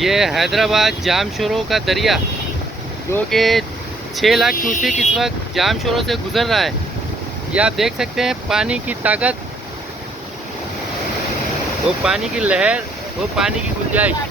ये हैदराबाद जामशोरों का दरिया जो कि 6 लाख क्यूसेक इस वक्त जामशोरों से गुजर रहा है। ये आप देख सकते हैं पानी की ताकत, वो पानी की लहर, वो पानी की गुंजाइश।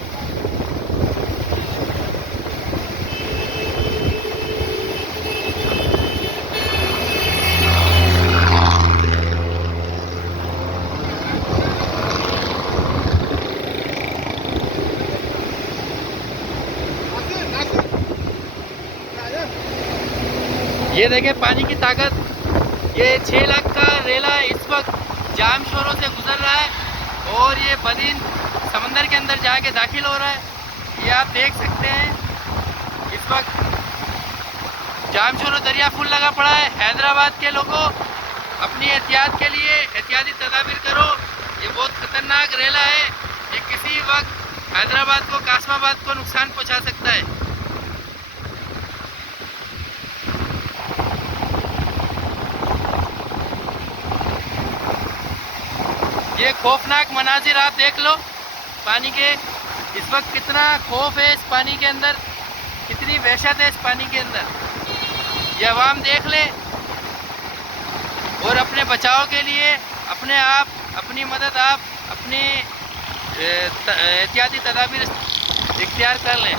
ये देखें पानी की ताकत। ये 6 लाख का रेला इस वक्त जामशोरों से गुजर रहा है और ये बदीन समंदर के अंदर जाके दाखिल हो रहा है। ये आप देख सकते हैं इस वक्त जामशोरों दरिया फुल लगा पड़ा है। हैदराबाद के लोगों, अपनी एहतियात के लिए एहतियाती तदाबीर करो। ये बहुत खतरनाक रेला है, ये किसी वक्त हैदराबाद को, कासमाबाद को नुकसान पहुंचा सकता है। ये खौफनाक मनाजिर आप देख लो पानी के। इस वक्त कितना खौफ है इस पानी के अंदर, कितनी वहशत है इस पानी के अंदर। ये अवाम देख ले और अपने बचाव के लिए अपने आप, अपनी मदद आप अपनी एहतियाती तदाबीर इख्तियार कर लें।